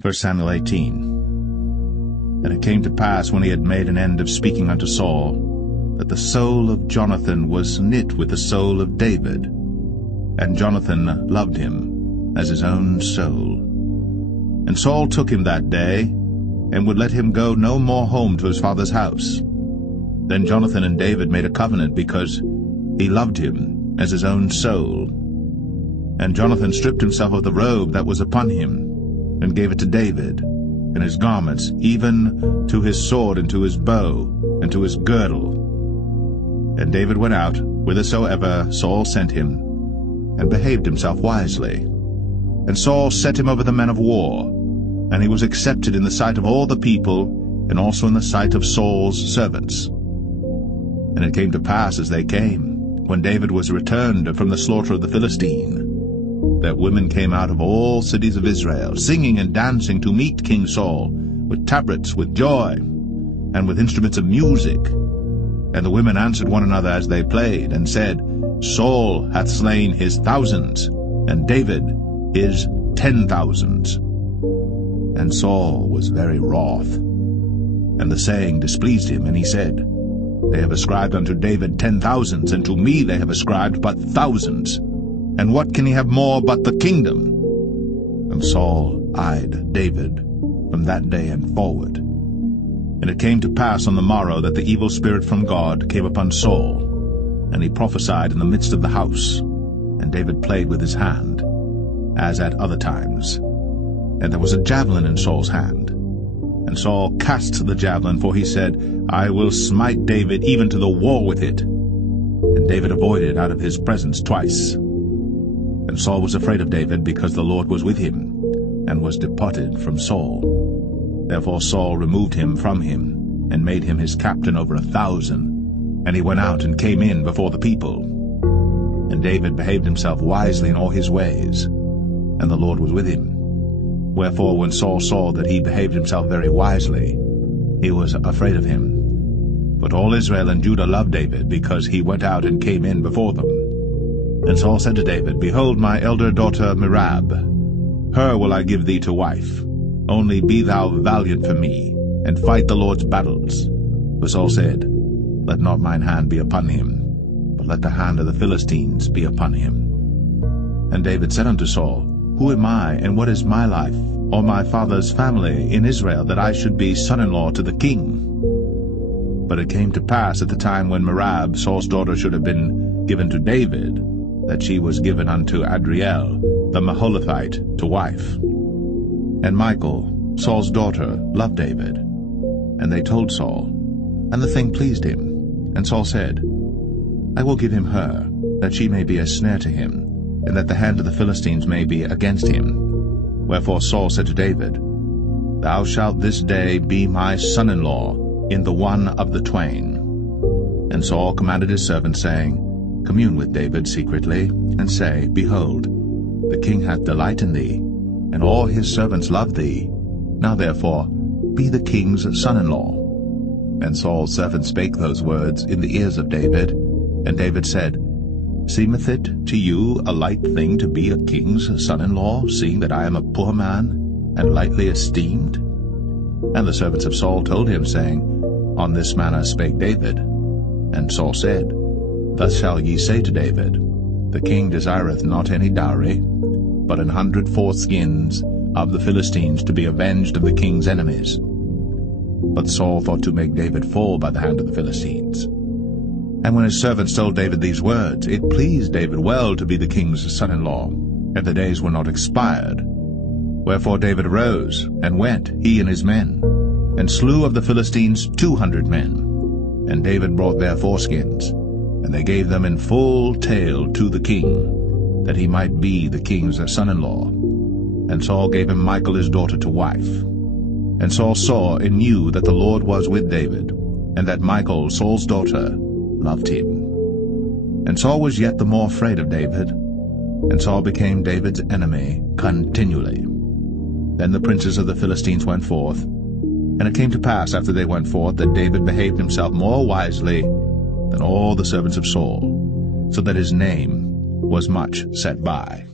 1 Samuel 18. And it came to pass, when he had made an end of speaking unto Saul, that the soul of Jonathan was knit with the soul of David, and Jonathan loved him as his own soul. And Saul took him that day, and would let him go no more home to his father's house. Then Jonathan and David made a covenant, because he loved him as his own soul. And Jonathan stripped himself of the robe that was upon him, and gave it to David, and his garments, even to his sword, and to his bow, and to his girdle. And David went out whithersoever Saul sent him, and behaved himself wisely. And Saul set him over the men of war, and he was accepted in the sight of all the people, and also in the sight of Saul's servants. And it came to pass, as they came, when David was returned from the slaughter of the Philistine, that women came out of all cities of Israel, singing and dancing to meet King Saul, with tabrets, with joy, and with instruments of music. And the women answered one another as they played, and said, Saul hath slain his thousands, and David his 10,000s. And Saul was very wroth, and the saying displeased him, and he said, They have ascribed unto David 10,000s, and to me they have ascribed but thousands. And what can he have more but the kingdom? And Saul eyed David from that day and forward. And it came to pass on the morrow that the evil spirit from God came upon Saul, and he prophesied in the midst of the house. And David played with his hand, as at other times. And there was a javelin in Saul's hand. And Saul cast the javelin, for he said, I will smite David even to the wall with it. And David avoided out of his presence twice. And Saul was afraid of David, because the Lord was with him, and was departed from Saul. Therefore Saul removed him from him, and made him his captain over 1,000. And he went out and came in before the people. And David behaved himself wisely in all his ways, and the Lord was with him. Wherefore when Saul saw that he behaved himself very wisely, he was afraid of him. But all Israel and Judah loved David, because he went out and came in before them. And Saul said to David, Behold, my elder daughter Merab, her will I give thee to wife. Only be thou valiant for me, and fight the Lord's battles. For Saul said, Let not mine hand be upon him, but let the hand of the Philistines be upon him. And David said unto Saul, Who am I, and what is my life, or my father's family in Israel, that I should be son-in-law to the king? But it came to pass at the time when Merab, Saul's daughter, should have been given to David, that she was given unto Adriel the Maholathite to wife. And Michal, Saul's daughter, loved David. And they told Saul, and the thing pleased him. And Saul said, I will give him her, that she may be a snare to him, and that the hand of the Philistines may be against him. Wherefore Saul said to David, Thou shalt this day be my son-in-law in the one of the twain. And Saul commanded his servants, saying, Commune with David secretly, and say, Behold, the king hath delight in thee, and all his servants love thee. Now therefore be the king's son-in-law. And Saul's servant spake those words in the ears of David. And David said, Seemeth it to you a light thing to be a king's son-in-law, seeing that I am a poor man, and lightly esteemed? And the servants of Saul told him, saying, On this manner spake David. And Saul said, Thus shall ye say to David, The king desireth not any dowry, but 100 foreskins of the Philistines, to be avenged of the king's enemies. But Saul thought to make David fall by the hand of the Philistines. And when his servants told David these words, it pleased David well to be the king's son-in-law, and the days were not expired. Wherefore David arose, and went, he and his men, and slew of the Philistines 200 men. And David brought their foreskins, and they gave them in full tale to the king, that he might be the king's son-in-law. And Saul gave him Michal his daughter to wife. And Saul saw and knew that the Lord was with David, and that Michal, Saul's daughter, loved him. And Saul was yet the more afraid of David, and Saul became David's enemy continually. Then the princes of the Philistines went forth, and it came to pass after they went forth that David behaved himself more wisely than all the servants of Saul, so that his name was much set by.